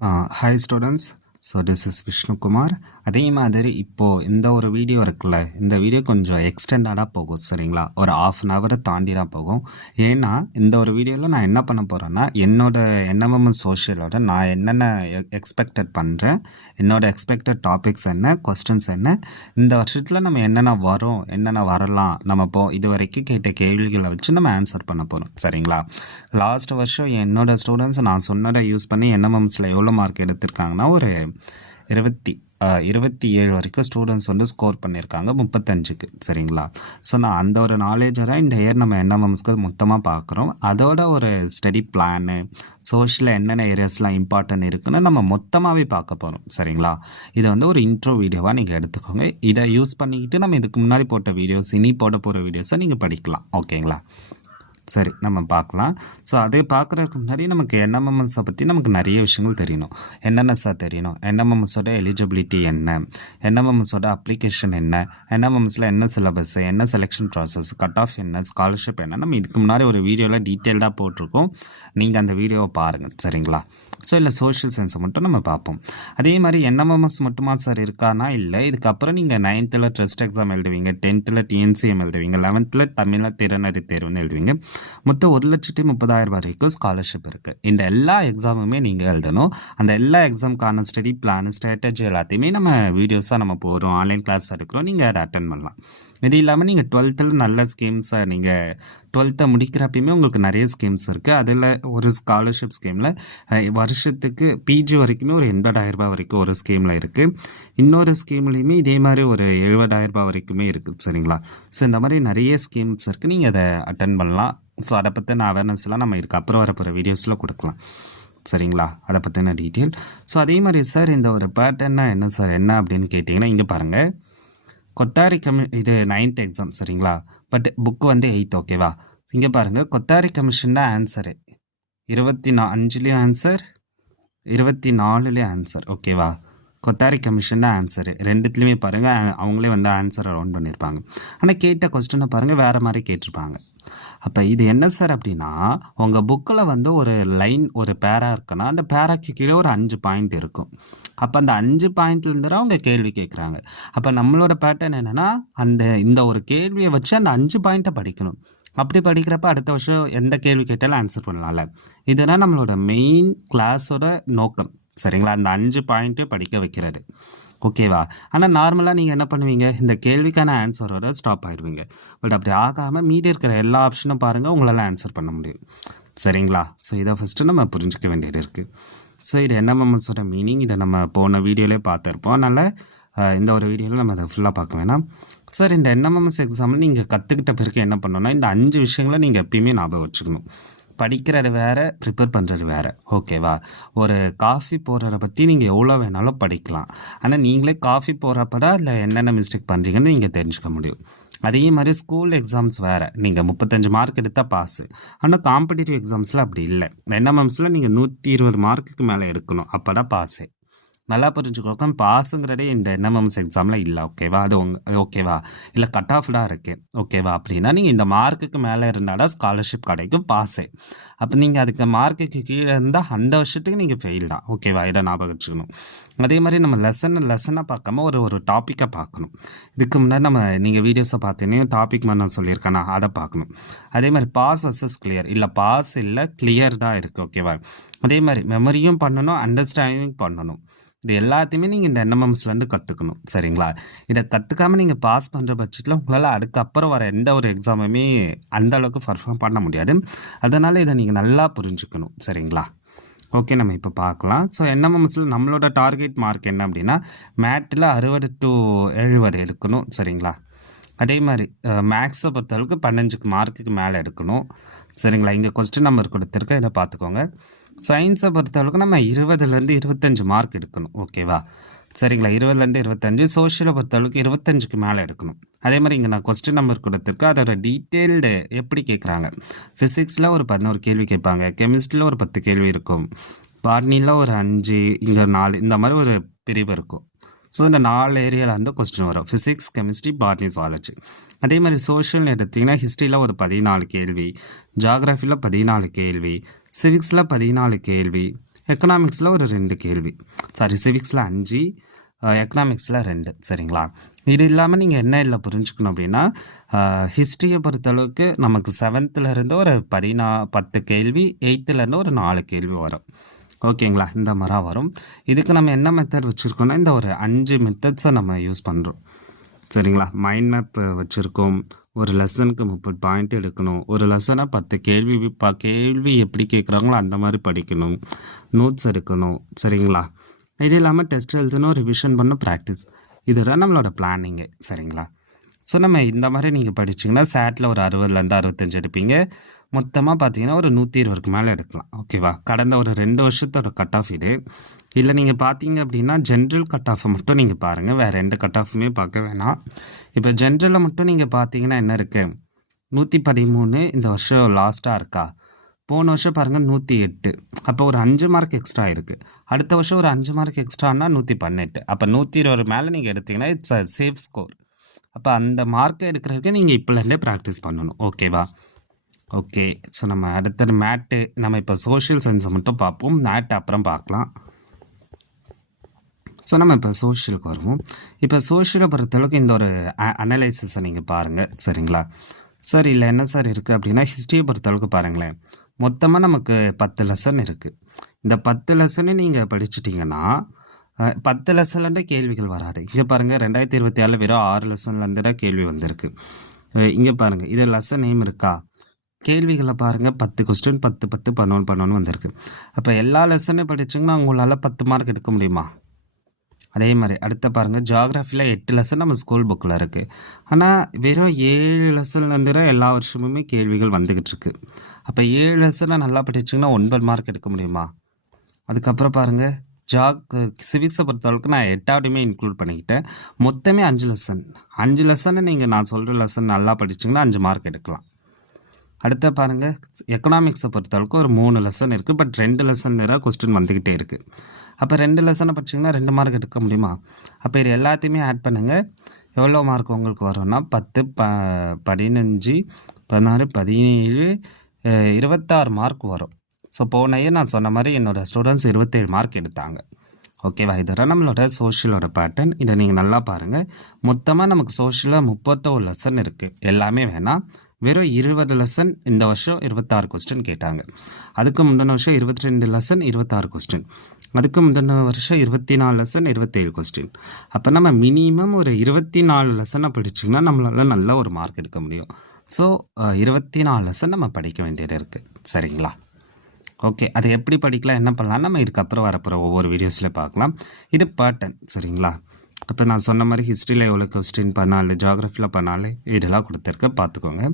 Hi students, so this is Vishnu Kumar. அதே மாதிரி இப்போது இந்த ஒரு வீடியோ இருக்குல்ல, இந்த வீடியோ கொஞ்சம் எக்ஸ்டெண்டாக போகும் சரிங்களா, ஒரு ½ அன் ஹவரை தாண்டி தான் போகும். ஏன்னா இந்த ஒரு வீடியோவில் நான் என்ன பண்ண போகிறேன்னா, என்னோட என்எம்எம் சோஷியலோட நான் என்னென்ன எக்ஸ்பெக்டட் பண்ணுறேன், என்னோட எக்ஸ்பெக்டட் டாபிக்ஸ் என்ன, கொஸ்டின்ஸ் என்ன, இந்த வருஷத்தில் நம்ம என்னென்ன வரும், என்னென்ன வரலாம், நம்ம இது வரைக்கும் கேட்ட கேள்விகளை வச்சு நம்ம ஆன்சர் பண்ண போகிறோம் சரிங்களா. லாஸ்ட் வருஷம் என்னோட ஸ்டூடெண்ட்ஸ் நான் சொன்னதை யூஸ் பண்ணி என்எம்எம்ஸில் எவ்வளோ மார்க் எடுத்திருக்காங்கன்னா ஒரு 27 வரைக்கும் ஸ்டூடெண்ட்ஸ் வந்து ஸ்கோர் பண்ணியிருக்காங்க 35க்கு சரிங்களா. ஸோ நான் அந்த ஒரு நாலேஜை தான் இந்த இயர் நம்ம என்எம்எம்ஸ்க்கு மொத்தமாக பார்க்குறோம். அதோட ஒரு ஸ்டடி பிளானு, சோஷியலில் என்னென்ன ஏரியாஸ்லாம் இம்பார்ட்டன்ட் இருக்குன்னு நம்ம மொத்தமாகவே பார்க்க போகிறோம் சரிங்களா. இதை வந்து ஒரு இன்ட்ரோ வீடியோவாக நீங்கள் எடுத்துக்கோங்க. இதை யூஸ் பண்ணிக்கிட்டு நம்ம இதுக்கு முன்னாடி போட்ட வீடியோஸ், இனி போட போகிற வீடியோஸை நீங்கள் படிக்கலாம். ஓகேங்களா, சரி நம்ம பார்க்கலாம். ஸோ அதை பார்க்குறதுக்கு முன்னாடி நமக்கு என்எம்எம்எஸை பற்றி நமக்கு நிறைய விஷயங்கள் தெரியணும். என்னென்ன சார் தெரியணும், என்எம்எம்எஸோட எலிஜிபிலிட்டி என்ன, என்எம்எம்எஸோட அப்ளிகேஷன் என்ன, என்எம்எம்எஸில் என்ன சிலபஸ், என்ன செலெக்ஷன் ப்ராசஸ், கட் ஆஃப் என்ன, ஸ்காலர்ஷிப் என்ன, நம்ம இதுக்கு முன்னாடி ஒரு வீடியோவில் டீட்டெயில்டாக போட்டிருக்கோம். நீங்கள் அந்த வீடியோவை பாருங்கள் சரிங்களா. ஸோ இல்லை சோஷியல் சயின்ஸை மட்டும் நம்ம பார்ப்போம். அதே மாதிரி என்எம்எம்எஸ் மட்டுமா சார் இருக்கானா, இல்லை இதுக்கப்புறம் நீங்கள் 9th ட்ரெஸ்ட் எக்ஸாம் எழுதுவீங்க, 10th டிஎன்சிஎம் எழுதுவீங்க, 11th தமிழில் திறனறி தேர்வுன்னு எழுதுவீங்க. மொத்தம் 1,30,000 வரைக்கும் ஸ்காலர்ஷிப் இருக்குது. இந்த எல்லா எக்ஸாமுமே நீங்கள் எழுதணும். அந்த எல்லா எக்ஸாமுக்கான ஸ்டடி பிளான், ஸ்ட்ராட்டஜி எல்லாத்தையுமே நம்ம வீடியோஸாக நம்ம போகிறோம், ஆன்லைன் கிளாஸ் எடுக்கிறோம், நீங்கள் அதை அட்டன் பண்ணலாம். இது இல்லாமல் நீங்கள் 12th நல்ல ஸ்கீம்ஸை, நீங்கள் 12th முடிக்கிறப்பயுமே உங்களுக்கு நிறைய ஸ்கீம்ஸ் இருக்குது. அதில் ஒரு ஸ்காலர்ஷிப் ஸ்கீமில் வருஷத்துக்கு பிஜி வரைக்குமே ஒரு 80,000 ரூபாய் வரைக்கும் ஒரு ஸ்கீமில் இருக்குது. இன்னொரு ஸ்கீம்லேயுமே இதே மாதிரி ஒரு 70,000 ரூபாய் வரைக்குமே இருக்குது சரிங்களா. ஸோ இந்த மாதிரி நிறைய ஸ்கீம்ஸ் இருக்குது, நீங்கள் அதை அட்டன் பண்ணலாம். ஸோ அதை பற்றின அவேர்னஸ்லாம் நம்ம இதுக்கு அப்புறம் வரப்போகிற வீடியோஸில் கொடுக்கலாம் சரிங்களா, அதை பற்றின டீட்டெயில். ஸோ அதே மாதிரி சார் இந்த ஒரு பேட்டர்னா என்ன சார், என்ன அப்படின்னு கேட்டிங்கன்னா, இங்கே பாருங்கள், கொத்தாரி இது 9th எக்ஸாம் சரிங்களா, பட் புக்கு வந்து 8th ஓகேவா. இங்கே பாருங்கள், கொத்தாரி கமிஷன் தான் ஆன்சரு. 25லேயும் ஆன்சர், 24லேயும் ஆன்சர் ஓகேவா. கொத்தாரி கமிஷன் தான் ஆன்சரு. ரெண்டுத்துலேயுமே பாருங்கள் அவங்களே வந்து ஆன்சரை ரவுண்ட் பண்ணியிருப்பாங்க. ஆனால் கேட்ட கொஸ்டினை பாருங்கள் வேறு மாதிரி கேட்டிருப்பாங்க. அப்போ இது என்ன சார் அப்படின்னா, உங்கள் புக்கில் வந்து ஒரு லைன், ஒரு பேரா இருக்குன்னா அந்த பேராக்கு கீழே ஒரு 5 பாயிண்ட் இருக்கும். அப்போ அந்த 5 பாயிண்ட்லேருந்து அவங்க கேள்வி கேட்குறாங்க. அப்போ நம்மளோட பேட்டர்ன் என்னென்னா, இந்த ஒரு கேள்வியை வச்சு அந்த 5 பாயிண்ட்டை படிக்கணும். அப்படி படிக்கிறப்ப அடுத்த வருஷம் எந்த கேள்வி கேட்டாலும் ஆன்சர் பண்ணலாம்ல. இதுதான் நம்மளோட மெயின் கிளாஸோட நோக்கம் சரிங்களா, அந்த 5 பாயிண்ட்டை படிக்க வைக்கிறது ஓகேவா. ஆனால் நார்மலாக நீங்கள் என்ன பண்ணுவீங்க, இந்த கேள்விக்கான ஆன்சரோட ஸ்டாப் ஆகிடுவீங்க. பட் அப்படி ஆகாமல் மீதி இருக்கிற எல்லா ஆப்ஷனும் பாருங்கள், உங்களால் ஆன்சர் பண்ண முடியும் சரிங்களா. ஸோ இதை ஃபஸ்ட்டு நம்ம புரிஞ்சிக்க வேண்டியது இருக்குது. ஸோ இது என்எம்எம்எஸோட மீனிங், இதை நம்ம போன வீடியோலேயே பார்த்துருப்போம். அதனால் இந்த ஒரு வீடியோவில் நம்ம அதை ஃபுல்லாக பார்க்க வேணாம். சார் இந்த என்எம்எம்எஸ் எக்ஸாமில் நீங்கள் கற்றுக்கிட்ட பிறகு என்ன பண்ணணும்னா, இந்த 5 விஷயங்களை நீங்கள் எப்பயுமே ஞாபகம் வச்சுக்கணும். படிக்கிறது வேறு, ப்ரிப்பேர் பண்ணுறது வேறு ஓகேவா. ஒரு காஃபி போடுறத பற்றி நீங்கள் எவ்வளோ வேணாலும் படிக்கலாம். ஆனால் நீங்களே காஃபி போடுறப்ப தான் அதில் என்னென்ன மிஸ்டேக் பண்ணுறீங்கன்னு நீங்கள் தெரிஞ்சுக்க முடியும். அதே மாதிரி ஸ்கூல் எக்ஸாம்ஸ் வேறு, நீங்கள் 35 மார்க் எடுத்தால் பாஸு. ஆனால் காம்படிட்டிவ் எக்ஸாம்ஸில் அப்படி இல்லை. என்எம்எம்ஸில் நீங்கள் 120 மார்க்குக்கு மேலே எடுக்கணும், அப்போ தான் பாஸே. நல்லா புரிஞ்சுக்கோங்க, பாஸுங்கிறதே இந்த என்எம்எம்எஸ் எக்ஸாமில் இல்லை ஓகேவா. அது ஓகேவா, இல்லை கட் ஆஃப்டாக இருக்குது ஓகேவா. அப்படின்னா நீங்கள் இந்த மார்க்குக்கு மேலே இருந்தால் தான் ஸ்காலர்ஷிப் கிடைக்கும், பாஸே. அப்போ நீங்கள் அதுக்கு மார்க்குக்கு கீழே இருந்தால் அந்த வருஷத்துக்கு நீங்கள் ஃபெயில் தான் ஓகேவா. இதை ஞாபகம் வச்சுக்கணும். அதே மாதிரி நம்ம லெசனாக பார்க்காம ஒரு டாப்பிக்கை பார்க்கணும். இதுக்கு முன்னாடி நீங்கள் வீடியோஸை பார்த்தீங்கன்னா டாபிக் மாதிரி நான் சொல்லியிருக்கேன்னா அதை பார்க்கணும். அதே மாதிரி பாஸ் வர்சஸ் கிளியர், இல்லை பாஸ் இல்லை கிளியர் தான் இருக்குது ஓகேவா. அதே மாதிரி மெமரியும் பண்ணணும், அண்டர்ஸ்டாண்டிங் பண்ணணும். இது எல்லாத்தையுமே நீங்கள் இந்த என்எம்எம்ஸ்லேருந்து கற்றுக்கணும் சரிங்களா. இதை கற்றுக்காமல் நீங்கள் பாஸ் பண்ணுற பட்சத்தில் உங்களால் அதுக்கப்புறம் வர எந்த ஒரு எக்ஸாமுமே அந்த அளவுக்கு பர்ஃபார்ம் பண்ண முடியாது. அதனால் இதை நீங்கள் நல்லா புரிஞ்சுக்கணும் சரிங்களா. ஓகே, நம்ம இப்போ பார்க்கலாம். ஸோ என்எம்எம்ஸில் நம்மளோட டார்கெட் மார்க் என்ன அப்படின்னா, மேட்டில் 60 to 70 எடுக்கணும் சரிங்களா. அதே மாதிரி மேக்ஸை பொறுத்தளவுக்கு 15 மார்க்குக்கு மேலே எடுக்கணும் சரிங்களா. இங்கே கொஸ்டின் நம்பர் கொடுத்துருக்க, இதை பார்த்துக்கோங்க. சயின்ஸை பொறுத்தளவுக்கு நம்ம 20லேருந்து 25 மார்க் எடுக்கணும் ஓகேவா சரிங்களா. 20லேருந்து 25. சோஷியலை பொறுத்தளவுக்கு 25க்கு மேலே எடுக்கணும். அதே மாதிரி இங்கே நான் கொஸ்டின் நம்பர் கொடுத்துருக்கேன், அதோட டீட்டெயில்டு எப்படி கேட்குறாங்க. ஃபிசிக்ஸில் ஒரு 11 கேள்வி கேட்பாங்க, கெமிஸ்ட்ரியில் ஒரு 10 கேள்வி இருக்கும், பாட்னியில் ஒரு 5, இங்கே 4, இந்த மாதிரி ஒரு பிரிவு இருக்கும். ஸோ இந்த 4 ஏரியாவில் வந்து கொஸ்டின் வரும், ஃபிசிக்ஸ், கெமிஸ்ட்ரி, பாட்னி, ஜுவாலஜி. அதே மாதிரி சோஷியல்னு எடுத்திங்கன்னா ஹிஸ்ட்ரியில் ஒரு 14 கேள்வி, ஜாகிரஃபியில் 14 கேள்வி, சிவிக்ஸில் 14 கேள்வி, எக்கனாமிக்ஸில் ஒரு 2 கேள்வி, சிவிக்ஸில் 5, எக்கனாமிக்ஸில் 2. சரிங்களா? இது இல்லாமல் நீங்கள் என்ன இல்லை புரிஞ்சுக்கணும் அப்படின்னா, ஹிஸ்ட்ரியை பொறுத்தளவுக்கு நமக்கு 7th ஒரு 10 கேள்வி, 8th ஒரு 4 கேள்வி வரும். ஓகேங்களா? இந்த மாதிரி வரும். இதுக்கு நம்ம என்ன மெத்தட் வச்சுருக்கோம்னா, இந்த ஒரு 5 மெத்தட்ஸை நம்ம யூஸ் பண்ணுறோம். சரிங்களா? மைண்ட் மேப் வச்சுருக்கோம். ஒரு லெசனுக்கு 30 பாயிண்ட் எடுக்கணும். ஒரு லெசனை 10 கேள்வி எப்படி கேட்குறாங்களோ அந்த மாதிரி படிக்கணும். நோட்ஸ் எடுக்கணும். சரிங்களா? இது இல்லாமல் டெஸ்ட் எழுதணும், ரிவிஷன் பண்ணணும், ப்ராக்டிஸ். இதுதான் நம்மளோட பிளானிங்கு. சரிங்களா? ஸோ நம்ம இந்த மாதிரி நீங்கள் படிச்சிங்கன்னா சேட்டில் ஒரு 60லேருந்து 65 எடுப்பீங்க. மொத்தமாக பார்த்தீங்கன்னா ஒரு 120க்கு மேலே எடுக்கலாம். ஓகேவா? கடந்த ஒரு 2 வருஷத்தோட கட் ஆஃப் இது. இல்லை நீங்கள் பார்த்தீங்க அப்படின்னா ஜென்ரல் கட் ஆஃபை மட்டும் நீங்கள் பாருங்கள், வேறு எந்த கட் ஆஃபுமே பார்க்க வேணாம். இப்போ ஜென்ரலில் மட்டும் நீங்கள் பார்த்தீங்கன்னா என்ன இருக்குது, 113 இந்த வருஷம் லாஸ்ட்டாக இருக்கா. போன வருஷம் பாருங்கள் 108. அப்போ ஒரு 5 மார்க் எக்ஸ்ட்ரா இருக்குது. அடுத்த வருஷம் ஒரு 5 மார்க் எக்ஸ்ட்ரானா 118. அப்போ 120 மேலே நீங்கள் எடுத்தீங்கன்னா இட்ஸ் அ சேஃப் ஸ்கோர். அப்போ அந்த மார்க்கை எடுக்கிறதுக்கு நீங்கள் இப்போலேருந்தே ப்ராக்டிஸ் பண்ணணும். ஓகேவா? ஓகே. ஸோ நம்ம அடுத்தது மேட்டு, நம்ம இப்போ சோஷியல் சயின்ஸை மட்டும் பார்ப்போம், மேட் அப்புறம் பார்க்கலாம். ஸோ நம்ம இப்போ சோஷியலுக்கு வருவோம். இப்போ சோஷியலை பொறுத்தளவுக்கு இந்த ஒரு அனலைசிஸை நீங்கள் பாருங்கள். சரிங்களா? சார் இல்லை என்ன சார் இருக்குது அப்படின்னா, ஹிஸ்ட்ரியை பொறுத்தளவுக்கு பாருங்களேன், மொத்தமாக நமக்கு 10 லெசன் இருக்குது. இந்த 10 லெசனை நீங்கள் படிச்சிட்டிங்கன்னா 10 லெசன்லேருந்தே கேள்விகள் வராது. இங்கே பாருங்கள் 2024 வெறும் 6 லெசன்லேருந்து தான் கேள்வி வந்திருக்கு. இங்கே பாருங்கள் இது லெசன் நேம் இருக்கா, கேள்விகளை பாருங்கள் 10 கொஸ்டின் 10 10 11 வந்திருக்கு. அப்போ எல்லா லெசனையும் படிச்சிங்கன்னா உங்களால் 10 மார்க் எடுக்க முடியுமா? அதே மாதிரி அடுத்த பாருங்கள், ஜியாகிரஃபியில் 8 லெசன் நம்ம ஸ்கூல் புக்கில் இருக்குது. ஆனால் வெறும் 7 லெசன்லேருந்து தான் எல்லா வருஷமுமே கேள்விகள் வந்துக்கிட்டு இருக்கு. அப்போ 7 லெசனை நல்லா படிச்சிங்கன்னா 9 மார்க் எடுக்க முடியுமா? அதுக்கப்புறம் பாருங்கள், சிவிக்ஸை பொறுத்தளவுக்கு நான் 8ஆவதுமே இன்க்ளூட் பண்ணிக்கிட்டேன். மொத்தமே 5 லெசன். 5 லெசனை நீங்கள் நான் சொல்கிற லெசன் நல்லா படிச்சிங்கன்னா 5 மார்க் எடுக்கலாம். அடுத்த பாருங்கள், எக்கனாமிக்ஸை பொறுத்தளவுக்கு ஒரு 3 லெசன் இருக்குது. பட் 2 லெசன் நேரம் கொஸ்டின் வந்துக்கிட்டே இருக்குது. அப்போ 2 லெசனை படிச்சிங்கன்னா 2 மார்க் எடுக்க முடியுமா? அப்போ இது எல்லாத்தையுமே ஆட் பண்ணுங்கள். எவ்வளோ மார்க் உங்களுக்கு வரும்னா 10 15 16 17 26 மார்க் வரும். ஸோ போனையே நான் சொன்ன மாதிரி என்னோடய ஸ்டூடெண்ட்ஸ் 27 மார்க் எடுத்தாங்க. ஓகேவா? இதெல்லாம் நம்மளோட சோஷியலோட பேட்டர்ன். இதை நீங்கள் நல்லா பாருங்கள். மொத்தமாக நமக்கு சோஷியலில் 31 லெசன் இருக்குது. எல்லாமே வேணாம், வெறும் 20 லெசன் இந்த வருஷம் 26 கொஸ்டின் கேட்டாங்க. அதுக்கு முந்தின வருஷம் 22 லெசன் 26 கொஸ்டின். அதுக்கு முந்தின வருஷம் 24 லெசன் 27 கொஸ்டின். அப்போ நம்ம மினிமம் ஒரு 24 லெசனை படிச்சிங்கன்னா நம்மளால் நல்ல ஒரு மார்க் எடுக்க முடியும். ஸோ 24 லெசன் நம்ம படிக்க வேண்டியது இருக்குது. சரிங்களா? ஓகே. அதை எப்படி படிக்கலாம், என்ன பண்ணலாம், நம்ம இதுக்கப்புறம் வரப்போகிற ஒவ்வொரு வீடியோஸில் பார்க்கலாம். இது பேட்டர்ன். சரிங்களா? அப்போ நான் சொன்ன மாதிரி ஹிஸ்ட்ரியில் எவ்வளோ கொஸ்டின் 14, ஜியாகிரஃபியில் 14 இதெல்லாம் கொடுத்துருக்க பார்த்துக்கோங்க.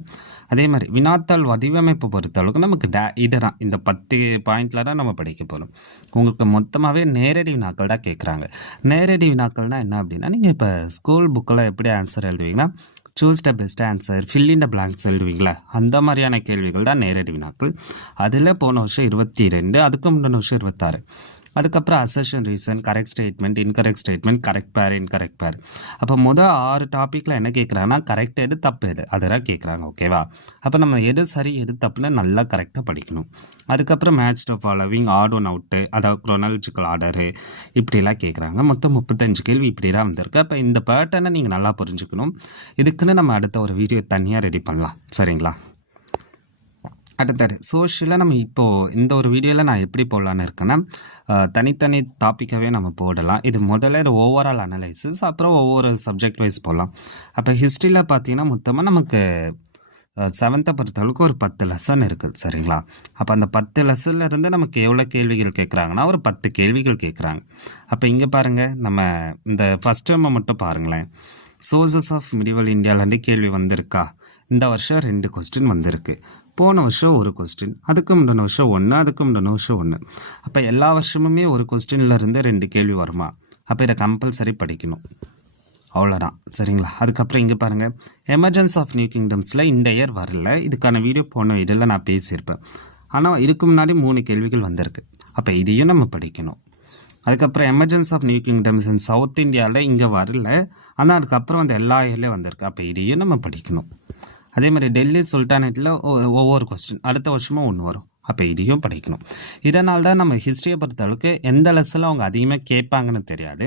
அதே மாதிரி வினாத்தாள் வடிவமைப்பு பொறுத்தளவுக்கு நமக்கு இதுதான் இந்த 10 பாயிண்டில் தான் நம்ம படிக்க போகிறோம். உங்களுக்கு மொத்தமாகவே நேரடி வினாக்கள் தான் கேட்குறாங்க. நேரடி வினாக்கள்னால் என்ன அப்படின்னா, நீங்கள் இப்போ ஸ்கூல் புக்கில் எப்படி ஆன்சர் எழுதுவீங்கன்னா choose the best answer, fill in the blanks எழுதுவீங்களா, அந்த மாதிரியான கேள்விகள் தான் நேரடி வினாக்கள். அதில் போன வருஷம் 22, அதுக்கு முந்தின வருஷம் 26. அதுக்கப்புறம் assertion, reason, correct statement, incorrect statement, correct பேர், இன்கரெக்ட் பேர். அப்போ மொதல் 6 டாப்பிக்கில் என்ன கேட்குறாங்கன்னா கரெக்ட் எது தப்பு எது அதெல்லாம் கேட்குறாங்க. ஓகேவா? அப்போ நம்ம எது சரி எது தப்புன்னு நல்லா கரெக்டாக படிக்கணும். அதுக்கப்புறம் match the following, odd one out, அதாவது குரோனாலஜிக்கல் ஆர்டரு, இப்படிலாம் கேட்குறாங்க. மொத்தம் 35 கேள்வி இப்படி தான் வந்திருக்கு. அப்போ இந்த பேட்டர்னை நீங்கள் நல்லா புரிஞ்சுக்கணும். இதுக்குன்னு நம்ம அடுத்த ஒரு வீடியோ தனியாக ரெடி பண்ணலாம். சரிங்களா? அடுத்தது சோஷியலாக நம்ம இப்போது இந்த ஒரு வீடியோவில் நான் எப்படி போடலான்னு இருக்கேன்னா, தனித்தனி டாப்பிக்காகவே நம்ம போடலாம். இது முதல்ல இது ஓவரால் அனலைசிஸ், அப்புறம் ஒவ்வொரு சப்ஜெக்ட் வைஸ் போடலாம். அப்போ ஹிஸ்ட்ரியில் பார்த்தீங்கன்னா மொத்தமாக நமக்கு 7th பொறுத்தளவுக்கு ஒரு 10 லெசன் இருக்குது. சரிங்களா? அப்போ அந்த 10 லெசன்லேருந்து நமக்கு எவ்வளோ கேள்விகள் கேட்குறாங்கன்னா ஒரு 10 கேள்விகள் கேட்குறாங்க. அப்போ இங்கே பாருங்கள், நம்ம இந்த ஃபஸ்ட் டேர்மை மட்டும் பாருங்களேன். சோர்சஸ் ஆஃப் மிடிவல் இந்தியாவிலேருந்து கேள்வி வந்திருக்கா? இந்த வருஷம் 2 கொஸ்டின் வந்திருக்கு. போன வருஷம் 1 கொஸ்டின், அதுக்கு முந்தின வருஷம் 1, அதுக்கு முந்தின வருஷம் 1. அப்போ எல்லா வருஷமுமே ஒரு கொஸ்டின்லேருந்து 2 கேள்வி வருமா? அப்போ இதை கம்பல்சரி படிக்கணும். அவ்வளோதான். சரிங்களா? அதுக்கப்புறம் இங்கே பாருங்கள், எமர்ஜென்சி ஆஃப் நியூ கிங்டம்ஸில் இந்த இயர் வரல. இதுக்கான வீடியோ போன இதில் நான் பேசியிருப்பேன். ஆனால் இதுக்கு முன்னாடி 3 கேள்விகள் வந்திருக்கு. அப்போ இதையும் நம்ம படிக்கணும். அதுக்கப்புறம் emergency of new kingdoms in south இந்தியாவில் இங்கே வரல, ஆனால் அதுக்கப்புறம் வந்து எல்லா இயர்லேயும் வந்திருக்கு. அப்போ இதையும் நம்ம படிக்கணும். அதே மாதிரி டெல்லி சுல்தானேட்டில் ஒவ்வொரு கொஸ்டின் அடுத்த வருஷமும் 1 வரும். அப்போ இதையும் படிக்கணும். இதனால தான் நம்ம ஹிஸ்ட்ரியை பொறுத்தளவுக்கு எந்த லெசனில் அவங்க அதிகமாக கேட்பாங்கன்னு தெரியாது.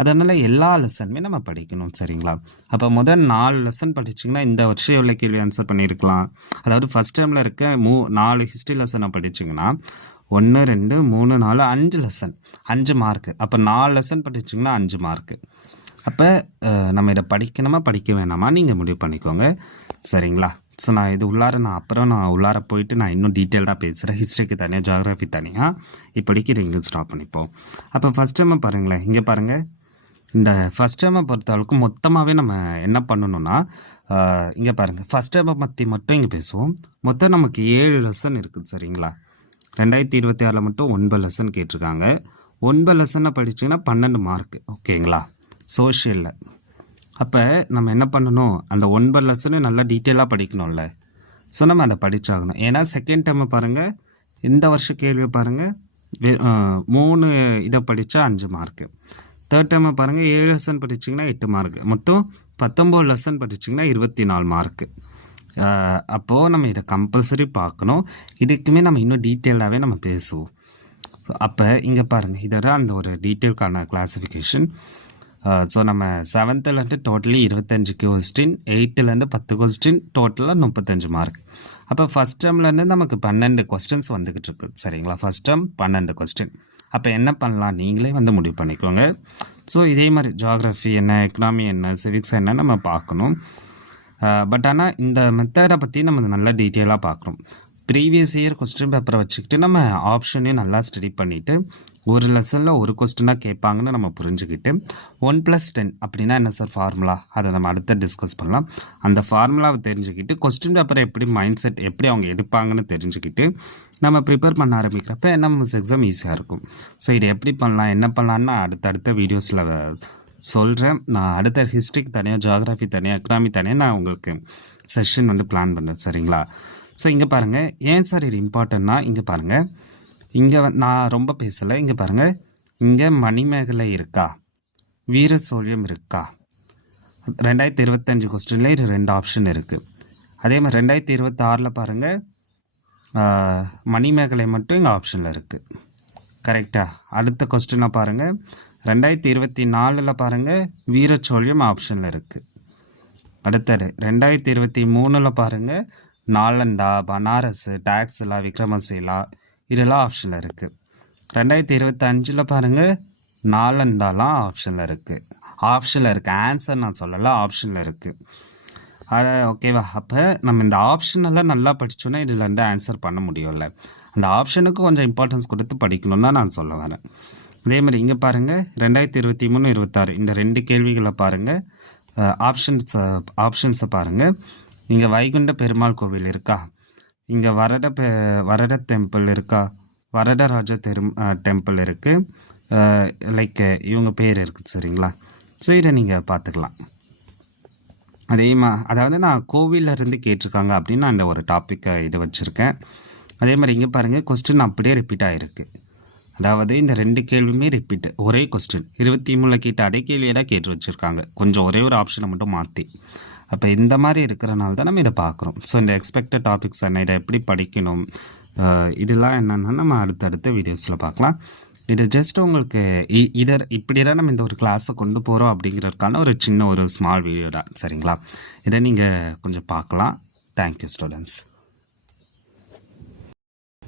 அதனால் எல்லா லெசனுமே நம்ம படிக்கணும். சரிங்களா? அப்போ முதல் 4 லெசன் படிச்சிங்கன்னா இந்த வருஷம் எவ்வளோ கேள்வி ஆன்சர் பண்ணியிருக்கலாம். அதாவது ஃபஸ்ட் டைமில் இருக்க 4 ஹிஸ்ட்ரி லெசனை படிச்சிங்கன்னா 1 2 3 4 5 லெசன் 5 மார்க்கு. அப்போ 4 லெசன் படிச்சிங்கன்னா 5 மார்க்கு. அப்போ நம்ம இதை படிக்கணுமா படிக்க வேணாமா நீங்கள் முடிவு பண்ணிக்கோங்க. சரிங்களா? ஸோ நான் இது அப்புறம் உள்ளார போயிட்டு நான் இன்னும் டீட்டெயில்டாக பேசுகிறேன். ஹிஸ்ட்ரிக்கு தனியாக, ஜியாகிரஃபி தனியாக. இப்போதைக்கு இது இங்கிலீஷ் ஸ்டாப் பண்ணிப்போம். அப்போ ஃபஸ்ட் டைமை பாருங்களேன். இங்கே பாருங்கள், இந்த ஃபஸ்ட் டைமை பொறுத்தளவுக்கு மொத்தமாகவே நம்ம என்ன பண்ணணும்னா, இங்கே பாருங்கள், ஃபஸ்ட் டைமை பற்றி மட்டும் இங்கே பேசுவோம். மொத்தம் நமக்கு 7 லெசன் இருக்குது. சரிங்களா? 2026 மட்டும் 9 லெசன் கேட்டிருக்காங்க. 9 லெசனை படிச்சிங்கன்னா 12 மார்க்கு. ஓகேங்களா? சோஷியலில். அப்போ நம்ம என்ன பண்ணணும், அந்த 9 லெசனும் நல்லா டீட்டெயிலாக படிக்கணும்ல. ஸோ நம்ம அதை படித்தாகணும். ஏன்னா செகண்ட் டைமை பாருங்கள், இந்த வருஷம் கேள்வியை பாருங்கள், 3 இதை படித்தா 5 மார்க்கு. தேர்ட் டைமை பாருங்கள், 7 லெசன் படிச்சிங்கன்னா 8 மார்க்கு. மொத்தம் 19 லெசன் படிச்சிங்கன்னா 24 மார்க்கு. அப்போது நம்ம இதை கம்பல்சரி பார்க்கணும். இதுக்குமே நம்ம இன்னும் டீட்டெயிலாகவே நம்ம பேசுவோம். அப்போ இங்கே பாருங்கள், இதெல்லாம் அந்த ஒரு டீட்டெயிலுக்கான கிளாஸிஃபிகேஷன். ஸோ நம்ம 7th totally 25 question, 8th 10 question, டோட்டலாக 35 மார்க். அப்போ ஃபஸ்ட் டேர்ம்லேருந்து நமக்கு 12 கொஸ்டின்ஸ் வந்துக்கிட்டு இருக்குது. சரிங்களா? First term 12 question. அப்போ என்ன பண்ணலாம் நீங்களே முடிவு பண்ணிக்கோங்க. ஸோ இதே மாதிரி ஜியாகிரஃபி என்ன, எக்கனாமி என்ன, சிவிக்ஸ் என்ன நம்ம பார்க்கணும். பட் ஆனால் இந்த மெத்தடை பற்றி நம்ம நல்லா டீட்டெயிலாக பார்க்குறோம். ப்ரீவியஸ் இயர் கொஸ்டின் பேப்பரை வச்சுக்கிட்டு நம்ம ஆப்ஷனையும் நல்லா ஸ்டடி பண்ணிவிட்டு ஒரு லெசனில் ஒரு கொஸ்டினாக கேட்பாங்கன்னு நம்ம புரிஞ்சுக்கிட்டு 1+10 அப்படின்னா என்ன சார் ஃபார்முலா, அதை நம்ம அடுத்த டிஸ்கஸ் பண்ணலாம். அந்த ஃபார்முலாவை தெரிஞ்சுக்கிட்டு கொஸ்டின் பேப்பரை எப்படி மைண்ட் செட் எப்படி அவங்க எடுப்பாங்கன்னு தெரிஞ்சுக்கிட்டு நம்ம ப்ரிப்பேர் பண்ண ஆரம்பிக்கிறப்ப NMS எக்ஸாம் ஈஸியாக இருக்கும். ஸோ இதை எப்படி பண்ணலாம், என்ன பண்ணலான்னு அடுத்த வீடியோஸில் சொல்கிறேன். நான் அடுத்த ஹிஸ்ட்ரிக்கு தனியாக, ஜியாகிரஃபி தனியாக, எக்கனாமி தனியாக நான் உங்களுக்கு செஷன் பிளான் பண்ணுறேன். சரிங்களா? ஸோ இங்கே பாருங்கள், ஏன் சார் இது இம்பார்ட்டன்னா, இங்கே பாருங்கள், இங்கே நான் ரொம்ப பேசலை. இங்கே பாருங்கள், இங்கே மணிமேகலை இருக்கா, வீர சோழியம் இருக்கா. 2025 கொஸ்டின்ல இது 2 ஆப்ஷன் இருக்குது. அதே மாதிரி 2026 பாருங்கள், மணிமேகலை மட்டும் இங்கே ஆப்ஷனில் இருக்குது. கரெக்டாக? அடுத்த கொஸ்டினை பாருங்கள், 2024 பாருங்கள், வீரச்சோழியம் ஆப்ஷனில் இருக்குது. அடுத்தது 2023 பாருங்கள், நாலண்டா, பனாரஸ், டாக்ஸிலா, விக்ரமசீலா இதெல்லாம் ஆப்ஷனில் இருக்குது. 2025 பாருங்கள், நாலண்டாலாம் ஆப்ஷனில் இருக்குது. ஆன்சர் நான் சொல்லலை, ஆப்ஷனில் இருக்குது. அது ஓகேவா? அப்போ நம்ம இந்த ஆப்ஷனெல்லாம் நல்லா படித்தோன்னா இதில் ஆன்சர் பண்ண முடியும்ல. அந்த ஆப்ஷனுக்கு கொஞ்சம் இம்பார்ட்டன்ஸ் கொடுத்து படிக்கணும்னு தான் நான் சொல்ல வரேன். அதே மாதிரி இங்கே பாருங்கள், 2023, 26 இந்த 2 கேள்விகளை பாருங்கள். ஆப்ஷன்ஸை பாருங்கள். இங்கே வைகுண்ட பெருமாள் கோவில் இருக்கா, இங்கே வரட டெம்பிள் இருக்கா, வரதராஜ டெம்பிள் இருக்குது, லைக் இவங்க பேர் இருக்குது. சரிங்களா? ஸோ இதை நீங்கள் பார்த்துக்கலாம். அதாவது நான் கோவிலிருந்து கேட்டிருக்காங்க அப்படின்னு நான் இந்த ஒரு டாப்பிக்கை இது வச்சுருக்கேன். அதே மாதிரி இங்கே பாருங்கள், கொஸ்டின் அப்படியே ரிப்பீட் ஆகிருக்கு. அதாவது இந்த 2 கேள்வியுமே ரிப்பீட்டு, ஒரே கொஸ்டின் 23 கேட்ட அதே கேள்வியை தான் கேட்டு வச்சுருக்காங்க, கொஞ்சம் ஒரே ஒரு ஆப்ஷனை மட்டும் மாற்றி. அப்போ இந்த மாதிரி இருக்கிறனால தான் நம்ம இதை பார்க்குறோம். ஸோ இந்த எக்ஸ்பெக்டட் டாபிக்ஸ் என்ன, இதை எப்படி படிக்கணும், இதெல்லாம் என்னென்னா நம்ம அடுத்தடுத்த வீடியோஸில் பார்க்கலாம். இது ஜஸ்ட் உங்களுக்கு இப்படியெல்லாம் நம்ம இந்த ஒரு கிளாஸை கொண்டு போகிறோம் அப்படிங்கிறதுக்கான ஒரு ஸ்மால் வீடியோ தான். சரிங்களா? இதை நீங்கள் கொஞ்சம் பார்க்கலாம். Thank you students.